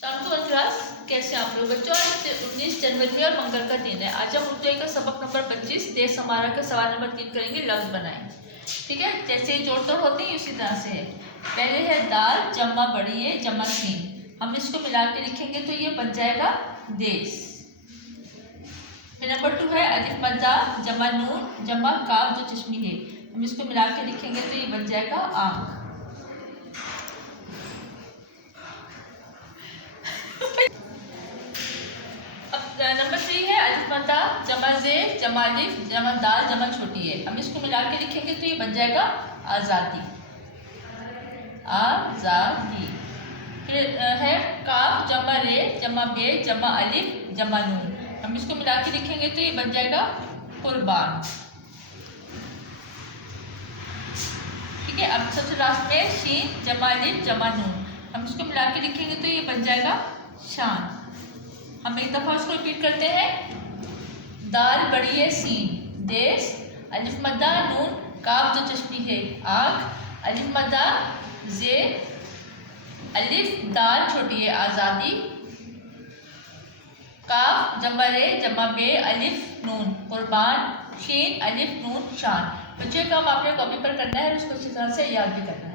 शाम को क्लास कैसे आप लोग बच्चों। आज 19 जनवरी और मंगल का दिन है। आज हम उर्दू का सबक नंबर 25 देश हमारा का सवाल नंबर 3 करेंगे। लफ्ज बनाएं। ठीक है, जैसे जोड़ तोड़ होती है उसी तरह से है। पहले है दाल जम्मा बड़ी है जम्मा सीन, हम इसको मिला के लिखेंगे तो ये बन जाएगा देश। फिर नंबर 2 है अलिफ मद्दा जमा नून जमा काफ जो चश्मी है, हम इसको मिला के लिखेंगे तो ये बन जाएगा आँख। नंबर 3 है अलिफ मद्दा जमा जे जमा अलिफ जमा दाल जमा छोटी है, हम इसको मिला के लिखेंगे तो ये बन जाएगा आज़ादी। आज़ादी। फिर है काफ जमा रे जमा बे जमा अलिफ जमा नून, हम इसको मिला के लिखेंगे तो ये बन जाएगा कुर्बान। ठीक है, अब सबसे लास्ट में शीन जमा अलिफ जमा नून, हम इसको मिला के लिखेंगे तो ये बन जाएगा शान। हम एक दफ़ा उसको रिपीट करते हैं। दाल बड़ी है सीन देश, अलिफ मद्दा नून काफ जो चश्मी है आँख, अलिफ मद्दा जे अलिफ दाल छोटी है आज़ादी, काफ जमा रे जमा बे अलिफ नून कुर्बान, शीन अलिफ नून शान। बच्चों काम आपने कॉपी पर करना है और उसको अच्छी तरह से याद भी करना है।